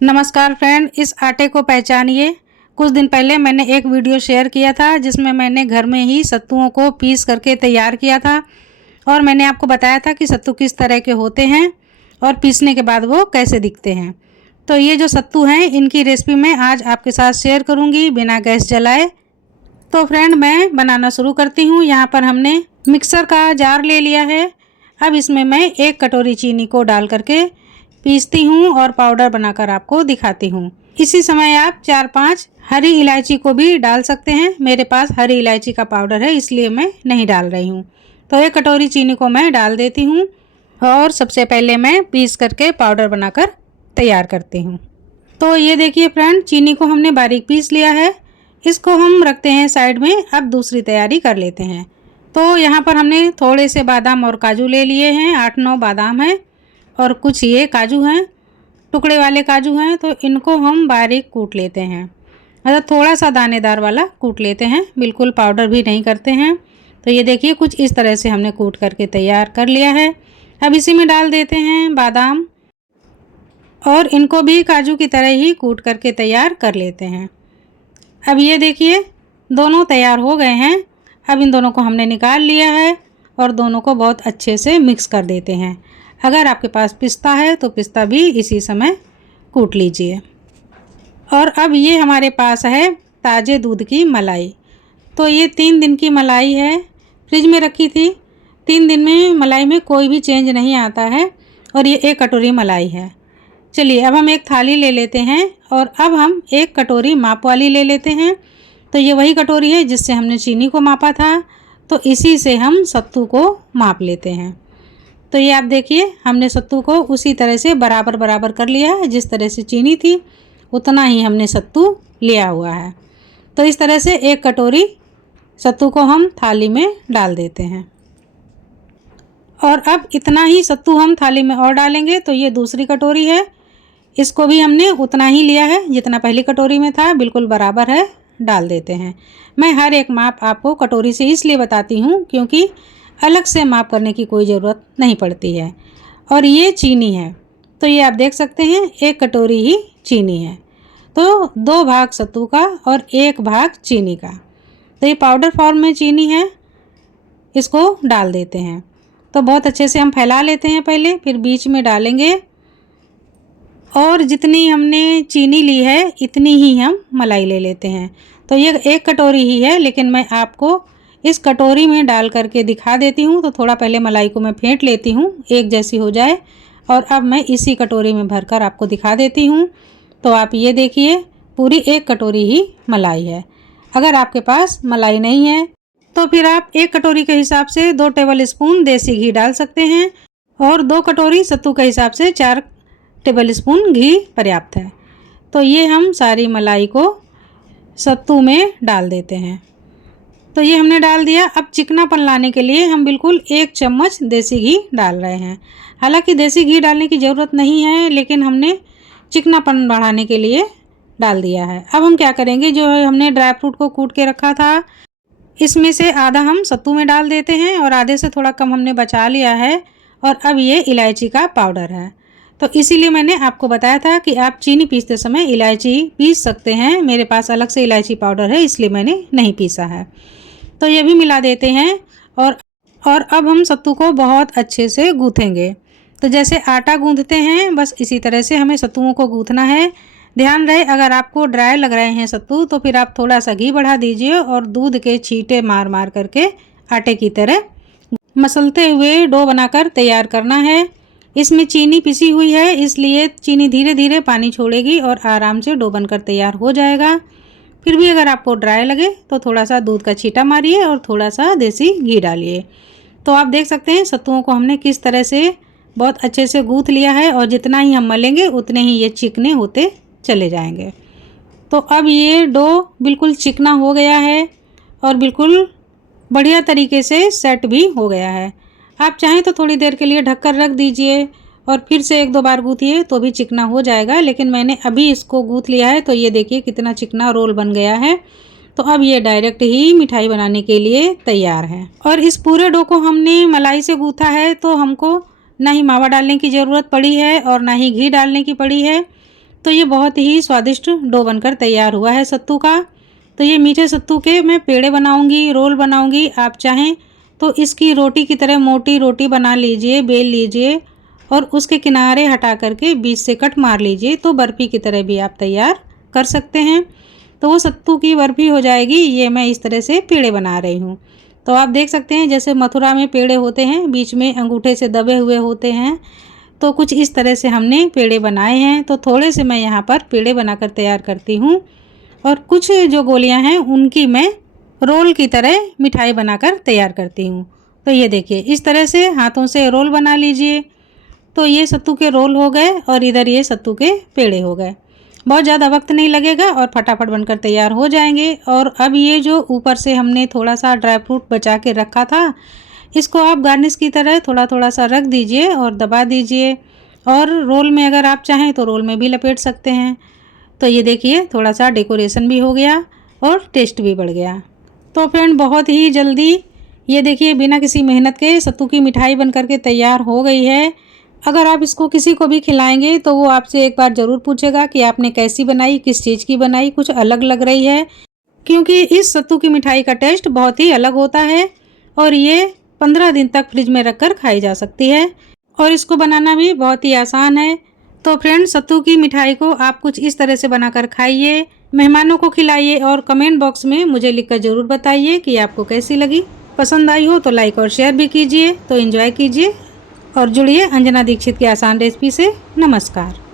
नमस्कार फ्रेंड, इस आटे को पहचानिए। कुछ दिन पहले मैंने एक वीडियो शेयर किया था जिसमें मैंने घर में ही सत्तुओं को पीस करके तैयार किया था और मैंने आपको बताया था कि सत्तू किस तरह के होते हैं और पीसने के बाद वो कैसे दिखते हैं। तो ये जो सत्तू हैं इनकी रेसिपी मैं आज आपके साथ शेयर करूंगी बिना गैस जलाए। तो फ्रेंड, मैं बनाना शुरू करती हूँ। यहाँ पर हमने मिक्सर का जार ले लिया है। अब इसमें मैं 1 कटोरी चीनी को डाल करके पीसती हूँ और पाउडर बनाकर आपको दिखाती हूँ। इसी समय आप 4-5 हरी इलायची को भी डाल सकते हैं। मेरे पास हरी इलायची का पाउडर है इसलिए मैं नहीं डाल रही हूँ। तो 1 कटोरी चीनी को मैं डाल देती हूँ और सबसे पहले मैं पीस करके पाउडर बनाकर तैयार करती हूँ। तो ये देखिए फ्रेंड, चीनी को हमने बारीक पीस लिया है। इसको हम रखते हैं साइड में। अब दूसरी तैयारी कर लेते हैं। तो यहाँ पर हमने थोड़े से बादाम और काजू ले लिए हैं। 8-9 बादाम हैं और कुछ ये काजू हैं, टुकड़े वाले काजू हैं। तो इनको हम बारीक कूट लेते हैं, मतलब थोड़ा सा दानेदार वाला कूट लेते हैं, बिल्कुल पाउडर भी नहीं करते हैं। तो ये देखिए कुछ इस तरह से हमने कूट करके तैयार कर लिया है। अब इसी में डाल देते हैं बादाम और इनको भी काजू की तरह ही कूट करके तैयार कर लेते हैं। अब ये देखिए दोनों तैयार हो गए हैं। अब इन दोनों को हमने निकाल लिया है और दोनों को बहुत अच्छे से मिक्स कर देते हैं। अगर आपके पास पिस्ता है तो पिस्ता भी इसी समय कूट लीजिए। और अब ये हमारे पास है ताज़े दूध की मलाई। तो ये 3 दिन की मलाई है, फ्रिज में रखी थी। 3 दिन में मलाई में कोई भी चेंज नहीं आता है और ये 1 कटोरी मलाई है। चलिए अब हम एक थाली ले लेते हैं और अब हम 1 कटोरी माप वाली ले लेते हैं। तो ये वही कटोरी है जिससे हमने चीनी को मापा था, तो इसी से हम सत्तू को माप लेते हैं। तो ये आप देखिए हमने सत्तू को उसी तरह से बराबर बराबर कर लिया है। जिस तरह से चीनी थी उतना ही हमने सत्तू लिया हुआ है। तो इस तरह से 1 कटोरी सत्तू को हम थाली में डाल देते हैं और अब इतना ही सत्तू हम थाली में और डालेंगे। तो ये दूसरी कटोरी है, इसको भी हमने उतना ही लिया है जितना पहली कटोरी में था, बिल्कुल बराबर है, डाल देते हैं। मैं हर एक माप आपको कटोरी से इसलिए बताती हूँ क्योंकि अलग से माप करने की कोई ज़रूरत नहीं पड़ती है। और ये चीनी है, तो ये आप देख सकते हैं 1 कटोरी ही चीनी है। तो 2 भाग सत्तू का और 1 भाग चीनी का। तो ये पाउडर फॉर्म में चीनी है, इसको डाल देते हैं। तो बहुत अच्छे से हम फैला लेते हैं पहले, फिर बीच में डालेंगे और जितनी हमने चीनी ली है इतनी ही हम मलाई ले लेते हैं। तो ये 1 कटोरी ही है लेकिन मैं आपको इस कटोरी में डाल करके दिखा देती हूँ। तो थोड़ा पहले मलाई को मैं फेंट लेती हूँ एक जैसी हो जाए और अब मैं इसी कटोरी में भरकर आपको दिखा देती हूँ। तो आप ये देखिए पूरी 1 कटोरी ही मलाई है। अगर आपके पास मलाई नहीं है तो फिर आप 1 कटोरी के हिसाब से 2 टेबल स्पून देसी घी डाल सकते हैं और 2 कटोरी सत्तू के हिसाब से 4 टेबल स्पून घी पर्याप्त है। तो ये हम सारी मलाई को सत्तू में डाल देते हैं। तो ये हमने डाल दिया। अब चिकनापन लाने के लिए हम बिल्कुल 1 चम्मच देसी घी डाल रहे हैं। हालांकि देसी घी डालने की ज़रूरत नहीं है लेकिन हमने चिकनापन बढ़ाने के लिए डाल दिया है। अब हम क्या करेंगे, जो हमने ड्राई फ्रूट को कूट के रखा था इसमें से आधा हम सत्तू में डाल देते हैं और आधे से थोड़ा कम हमने बचा लिया है। और अब ये इलायची का पाउडर है, तो इसीलिए मैंने आपको बताया था कि आप चीनी पीसते समय इलायची पीस सकते हैं। मेरे पास अलग से इलायची पाउडर है इसलिए मैंने नहीं पीसा है। तो ये भी मिला देते हैं और अब हम सत्तू को बहुत अच्छे से गूँथेंगे। तो जैसे आटा गूँथते हैं बस इसी तरह से हमें सत्तुओं को गूँथना है। ध्यान रहे अगर आपको ड्राई लग रहे हैं सत्तू तो फिर आप थोड़ा सा घी बढ़ा दीजिए और दूध के छींटे मार मार करके आटे की तरह मसलते हुए डो बनाकर तैयार करना है। इसमें चीनी पिसी हुई है इसलिए चीनी धीरे धीरे पानी छोड़ेगी और आराम से डो बनकर तैयार हो जाएगा। फिर भी अगर आपको ड्राई लगे तो थोड़ा सा दूध का छींटा मारिए और थोड़ा सा देसी घी डालिए। तो आप देख सकते हैं सत्तुओं को हमने किस तरह से बहुत अच्छे से गूँथ लिया है और जितना ही हम मलेंगे उतने ही ये चिकने होते चले जाएंगे। तो अब ये डो बिल्कुल चिकना हो गया है और बिल्कुल बढ़िया तरीके से सेट भी हो गया है। आप चाहें तो थोड़ी देर के लिए ढककर रख दीजिए और फिर से 1-2 बार गूँथिए तो भी चिकना हो जाएगा, लेकिन मैंने अभी इसको गूँथ लिया है। तो ये देखिए कितना चिकना रोल बन गया है। तो अब ये डायरेक्ट ही मिठाई बनाने के लिए तैयार है। और इस पूरे डो को हमने मलाई से गूँथा है तो हमको ना ही मावा डालने की ज़रूरत पड़ी है और ना ही घी डालने की पड़ी है। तो ये बहुत ही स्वादिष्ट डो बनकर तैयार हुआ है सत्तू का। तो ये मीठे सत्तू के मैं पेड़े बनाऊंगी, रोल बनाऊंगी। आप चाहें तो इसकी रोटी की तरह मोटी रोटी बना लीजिए, बेल लीजिए और उसके किनारे हटा करके बीच से कट मार लीजिए, तो बर्फ़ी की तरह भी आप तैयार कर सकते हैं। तो वो सत्तू की बर्फ़ी हो जाएगी। ये मैं इस तरह से पेड़े बना रही हूँ। तो आप देख सकते हैं जैसे मथुरा में पेड़े होते हैं, बीच में अंगूठे से दबे हुए होते हैं, तो कुछ इस तरह से हमने पेड़े बनाए हैं। तो थोड़े से मैं यहाँ पर पेड़े बनाकर तैयार करती हूँ और कुछ जो गोलियाँ हैं उनकी मैं रोल की तरह मिठाई बनाकर तैयार करती हूँ। तो ये देखिए इस तरह से हाथों से रोल बना लीजिए। तो ये सत्तू के रोल हो गए और इधर ये सत्तू के पेड़े हो गए। बहुत ज़्यादा वक्त नहीं लगेगा और फटाफट बनकर तैयार हो जाएंगे। और अब ये जो ऊपर से हमने थोड़ा सा ड्राई फ्रूट बचा के रखा था, इसको आप गार्निश की तरह थोड़ा थोड़ा सा रख दीजिए और दबा दीजिए। और रोल में अगर आप चाहें तो रोल में भी लपेट सकते हैं। तो ये देखिए थोड़ा सा डेकोरेशन भी हो गया और टेस्ट भी बढ़ गया। तो फ्रेंड बहुत ही जल्दी ये देखिए बिना किसी मेहनत के सत्तू की मिठाई बनकर के तैयार हो गई है। अगर आप इसको किसी को भी खिलाएंगे तो वो आपसे एक बार ज़रूर पूछेगा कि आपने कैसी बनाई, किस चीज़ की बनाई, कुछ अलग लग रही है। क्योंकि इस सत्तू की मिठाई का टेस्ट बहुत ही अलग होता है और ये 15 दिन तक फ्रिज में रखकर खाई जा सकती है और इसको बनाना भी बहुत ही आसान है। तो फ्रेंड सत्तू की मिठाई को आप कुछ इस तरह से बनाकर खाइए, मेहमानों को खिलाइए और कमेंट बॉक्स में मुझे लिखकर ज़रूर बताइए कि आपको कैसी लगी। पसंद आई हो तो लाइक और शेयर भी कीजिए। तो एंजॉय कीजिए और जुड़िए अंजना दीक्षित की आसान रेसिपी से। नमस्कार।